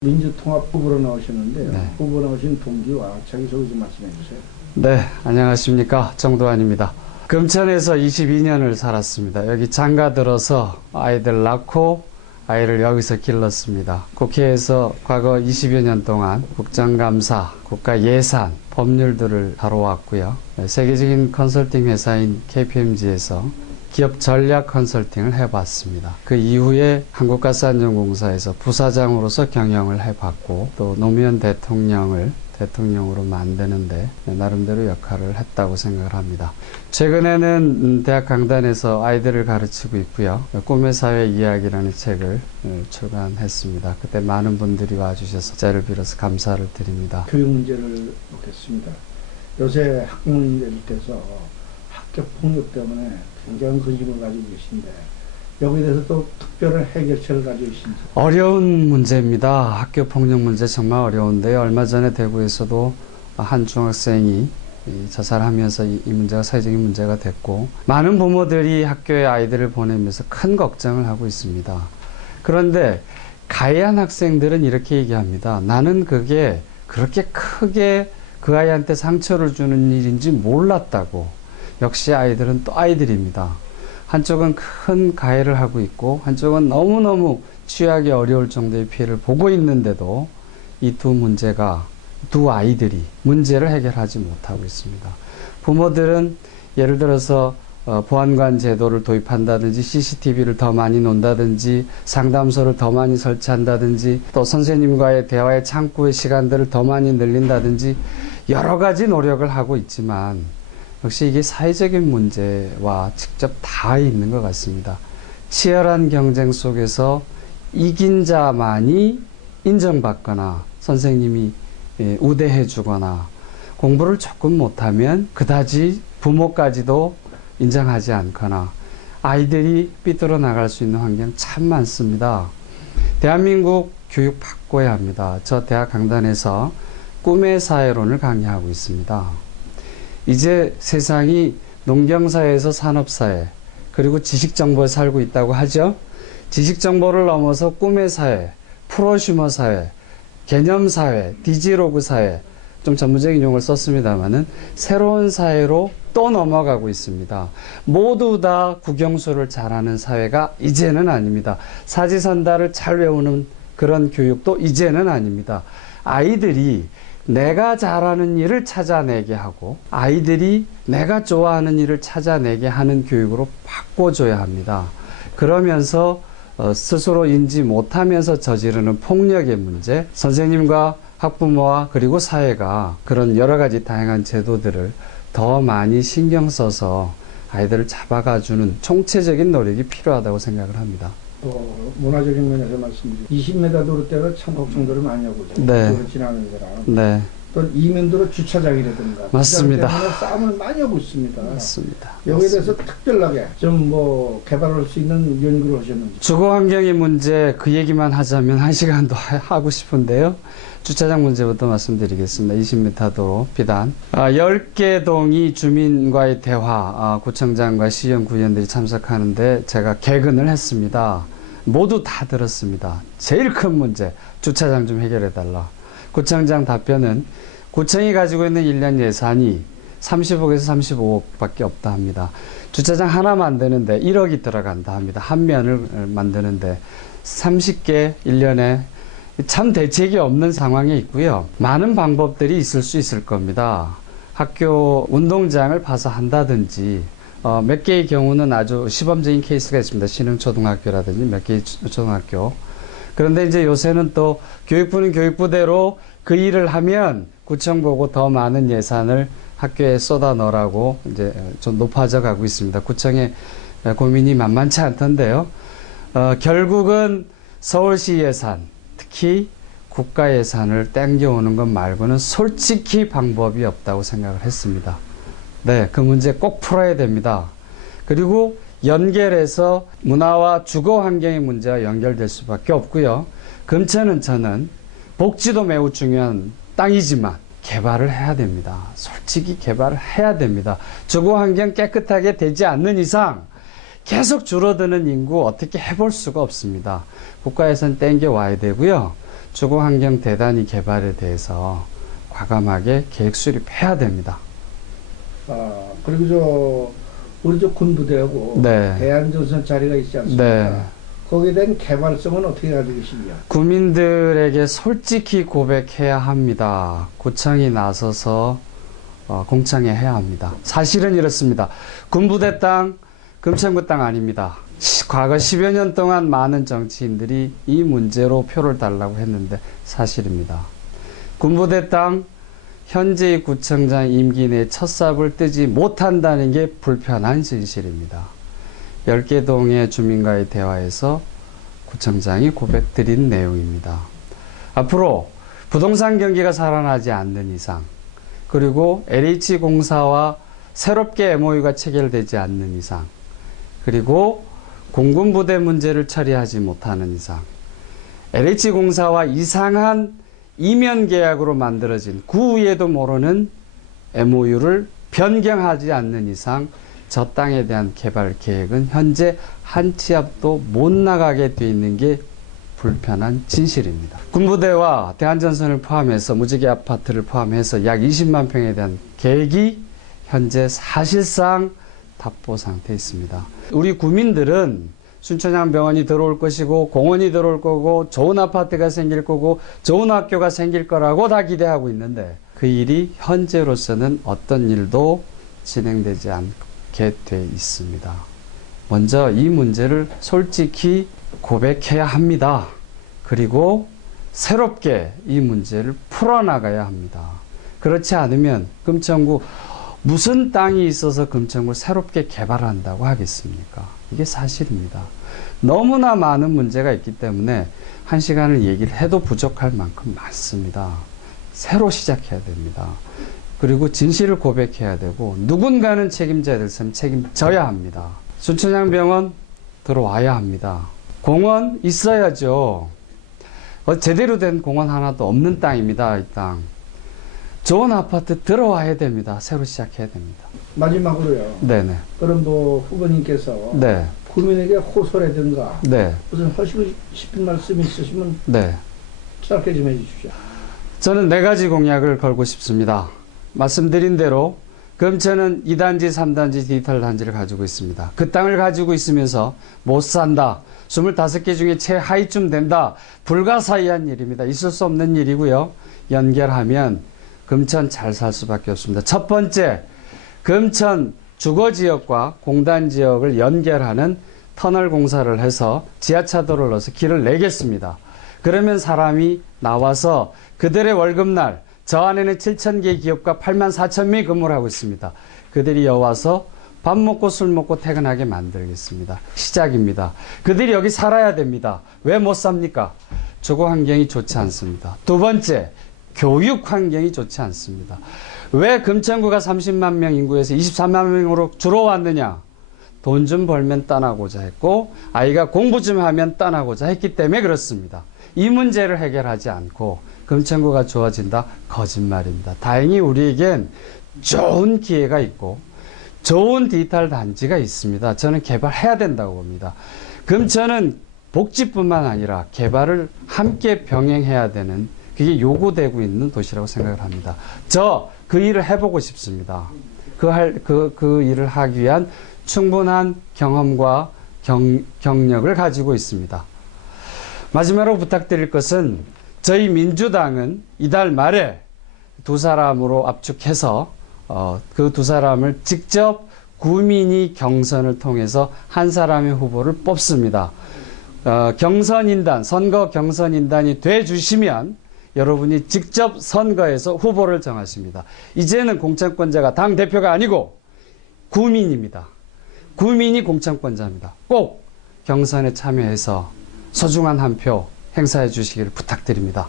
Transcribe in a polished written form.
민주통합 후보로 나오셨는데 네. 후보 나오신 동기와 자기소개 좀 말씀해 주세요. 네, 안녕하십니까. 정도환입니다. 금천에서 22년을 살았습니다. 여기 장가 들어서 아이들 낳고 아이를 여기서 길렀습니다. 국회에서 과거 20여 년 동안 국정감사, 국가예산, 법률들을 다뤄왔고요. 세계적인 컨설팅 회사인 KPMG에서 기업 전략 컨설팅을 해봤습니다. 그 이후에 한국가스안전공사에서 부사장으로서 경영을 해봤고 또 노무현 대통령을 대통령으로 만드는데 나름대로 역할을 했다고 생각을 합니다. 최근에는 대학 강단에서 아이들을 가르치고 있고요. 꿈의 사회 이야기라는 책을 출간했습니다. 그때 많은 분들이 와주셔서 자를 빌어서 감사를 드립니다. 교육 문제를 놓겠습니다. 요새 학부모님들께서 학교 폭력 때문에 굉장한 근심을 가지고 계신데 여기에 대해서 또 특별한 해결책을 가지고 계신지. 어려운 문제입니다. 학교 폭력 문제 정말 어려운데요. 얼마 전에 대구에서도 한 중학생이 자살하면서 이 문제가 사회적인 문제가 됐고 많은 부모들이 학교에 아이들을 보내면서 큰 걱정을 하고 있습니다. 그런데 가해한 학생들은 이렇게 얘기합니다. 나는 그게 그렇게 크게 그 아이한테 상처를 주는 일인지 몰랐다고. 역시 아이들은 또 아이들입니다. 한쪽은 큰 가해를 하고 있고 한쪽은 너무너무 취하기 어려울 정도의 피해를 보고 있는데도 이 두 아이들이 문제를 해결하지 못하고 있습니다. 부모들은 예를 들어서 보안관 제도를 도입한다든지 CCTV를 더 많이 놓는다든지 상담소를 더 많이 설치한다든지 또 선생님과의 대화의 창구의 시간들을 더 많이 늘린다든지 여러 가지 노력을 하고 있지만 역시 이게 사회적인 문제와 직접 닿아 있는 것 같습니다. 치열한 경쟁 속에서 이긴 자만이 인정받거나 선생님이 우대해 주거나 공부를 조금 못하면 그다지 부모까지도 인정하지 않거나 아이들이 삐뚤어 나갈 수 있는 환경 참 많습니다. 대한민국 교육 바꿔야 합니다. 저 대학 강단에서 꿈의 사회론을 강의하고 있습니다. 이제 세상이 농경사회에서 산업사회 그리고 지식정보에 살고 있다고 하죠. 지식정보를 넘어서 꿈의 사회, 프로슈머 사회, 개념사회, 디지로그 사회 좀 전문적인 용어를 썼습니다마는 새로운 사회로 또 넘어가고 있습니다. 모두 다 국영수를 잘하는 사회가 이제는 아닙니다. 사지선다를 잘 외우는 그런 교육도 이제는 아닙니다. 아이들이 내가 잘하는 일을 찾아내게 하고 아이들이 내가 좋아하는 일을 찾아내게 하는 교육으로 바꿔줘야 합니다. 그러면서 스스로 인지 못하면서 저지르는 폭력의 문제, 선생님과 학부모와 그리고 사회가 그런 여러 가지 다양한 제도들을 더 많이 신경 써서 아이들을 잡아가주는 총체적인 노력이 필요하다고 생각을 합니다. 문화적인 면에서 말씀드리면 20m 도로대가 참 걱정들을 많이 하고 있어요. 네. 도로 지나는 거랑. 네. 또 이면도로 주차장이라든가. 맞습니다. 주차장 때문에 싸움을 많이 하고 있습니다. 맞습니다. 여기에 대해서 특별하게 좀 개발할 수 있는 연구를 하셨는지. 주거 환경의 문제 그 얘기만 하자면 1시간도 하고 싶은데요. 주차장 문제부터 말씀드리겠습니다. 20m 도로 비단 10개 동이 주민과의 대화 구청장과 시의원 구의원들이 참석하는데 제가 개근을 했습니다. 모두 다 들었습니다. 제일 큰 문제 주차장 좀 해결해달라. 구청장 답변은 구청이 가지고 있는 1년 예산이 30억에서 35억밖에 없다 합니다. 주차장 하나 만드는데 1억이 들어간다 합니다. 한 면을 만드는데 30개 1년에 참 대책이 없는 상황에 있고요. 많은 방법들이 있을 수 있을 겁니다. 학교 운동장을 봐서 한다든지 몇 개의 경우는 아주 시범적인 케이스가 있습니다. 신흥초등학교라든지 몇 개의 초등학교. 그런데 이제 요새는 또 교육부는 교육부대로 그 일을 하면 구청 보고 더 많은 예산을 학교에 쏟아 넣으라고 이제 좀 높아져 가고 있습니다. 구청의 고민이 만만치 않던데요. 결국은 서울시 예산, 특히 국가 예산을 땡겨오는 것 말고는 솔직히 방법이 없다고 생각을 했습니다. 네, 그 문제 꼭 풀어야 됩니다. 그리고 연결해서 문화와 주거 환경의 문제와 연결될 수밖에 없고요. 금천은 저는 복지도 매우 중요한 땅이지만 개발을 해야 됩니다. 솔직히 개발을 해야 됩니다. 주거 환경 깨끗하게 되지 않는 이상 계속 줄어드는 인구 어떻게 해볼 수가 없습니다. 국가에선 땡겨와야 되고요. 주거환경 대단위 개발에 대해서 과감하게 계획 수립해야 됩니다. 그리고 우리 군부대하고 네. 대한전선 자리가 있지 않습니까? 네. 거기에 대한 개발성은 어떻게 가지고 계십니까? 국민들에게 솔직히 고백해야 합니다. 구청이 나서서 공청회 해야 합니다. 사실은 이렇습니다. 군부대 땅, 금천구 땅 아닙니다. 과거 10여 년 동안 많은 정치인들이 이 문제로 표를 달라고 했는데 사실입니다. 군부대 땅, 현재의 구청장 임기 내 첫 삽을 뜨지 못한다는 게 불편한 진실입니다. 10개 동의 주민과의 대화에서 구청장이 고백드린 내용입니다. 앞으로 부동산 경기가 살아나지 않는 이상, 그리고 LH공사와 새롭게 MOU가 체결되지 않는 이상, 그리고 공군부대 문제를 처리하지 못하는 이상, LH공사와 이상한 이면 계약으로 만들어진 구의에도 모르는 MOU를 변경하지 않는 이상 저 땅에 대한 개발 계획은 현재 한 치 앞도 못 나가게 돼 있는 게 불편한 진실입니다. 군부대와 대한전선을 포함해서 무지개 아파트를 포함해서 약 20만 평에 대한 계획이 현재 사실상 답보 상태에 있습니다. 우리 구민들은 순천향병원이 들어올 것이고 공원이 들어올 거고 좋은 아파트가 생길 거고 좋은 학교가 생길 거라고 다 기대하고 있는데 그 일이 현재로서는 어떤 일도 진행되지 않게 돼 있습니다. 먼저 이 문제를 솔직히 고백해야 합니다. 그리고 새롭게 이 문제를 풀어나가야 합니다. 그렇지 않으면 금천구 무슨 땅이 있어서 금천구를 새롭게 개발한다고 하겠습니까? 이게 사실입니다. 너무나 많은 문제가 있기 때문에 한 시간을 얘기를 해도 부족할 만큼 많습니다. 새로 시작해야 됩니다. 그리고 진실을 고백해야 되고 누군가는 책임져야 될 사람 책임져야 합니다. 순천향병원 들어와야 합니다. 공원 있어야죠. 제대로 된 공원 하나도 없는 땅입니다. 이 땅. 좋은 아파트 들어와야 됩니다. 새로 시작해야 됩니다. 마지막으로요. 네네. 그럼 후보님께서 네. 국민에게 호소라든가 네. 무슨 하시고 싶은 말씀 있으시면 네. 짧게 좀 해주십시오. 저는 4가지 공약을 걸고 싶습니다. 말씀드린 대로 금천은 2단지, 3단지 디지털 단지를 가지고 있습니다. 그 땅을 가지고 있으면서 못 산다. 25개 중에 최하위쯤 된다. 불가사의한 일입니다. 있을 수 없는 일이고요. 연결하면 금천 잘 살 수밖에 없습니다. 첫 번째, 금천 주거지역과 공단지역을 연결하는 터널 공사를 해서 지하차도를 넣어서 길을 내겠습니다. 그러면 사람이 나와서 그들의 월급날 저 안에는 7,000개 기업과 84,000명이 근무를 하고 있습니다. 그들이 여와서 밥 먹고 술 먹고 퇴근하게 만들겠습니다. 시작입니다. 그들이 여기 살아야 됩니다. 왜 못 삽니까? 주거 환경이 좋지 않습니다. 두 번째, 교육 환경이 좋지 않습니다. 왜 금천구가 30만 명 인구에서 23만 명으로 줄어왔느냐? 돈 좀 벌면 떠나고자 했고 아이가 공부 좀 하면 떠나고자 했기 때문에 그렇습니다. 이 문제를 해결하지 않고 금천구가 좋아진다? 거짓말입니다. 다행히 우리에겐 좋은 기회가 있고 좋은 디지털 단지가 있습니다. 저는 개발해야 된다고 봅니다. 금천은 복지뿐만 아니라 개발을 함께 병행해야 되는 그게 요구되고 있는 도시라고 생각을 합니다. 그 일을 해보고 싶습니다. 그 일을 하기 위한 충분한 경험과 경력을 가지고 있습니다. 마지막으로 부탁드릴 것은 저희 민주당은 이달 말에 2사람으로 압축해서 그 2사람을 직접 구민이 경선을 통해서 한 사람의 후보를 뽑습니다. 경선인단, 선거 경선인단이 돼주시면 여러분이 직접 선거에서 후보를 정하십니다. 이제는 공천권자가 당대표가 아니고 구민입니다. 구민이 공천권자입니다. 꼭 경선에 참여해서 소중한 한 표 행사해 주시기를 부탁드립니다.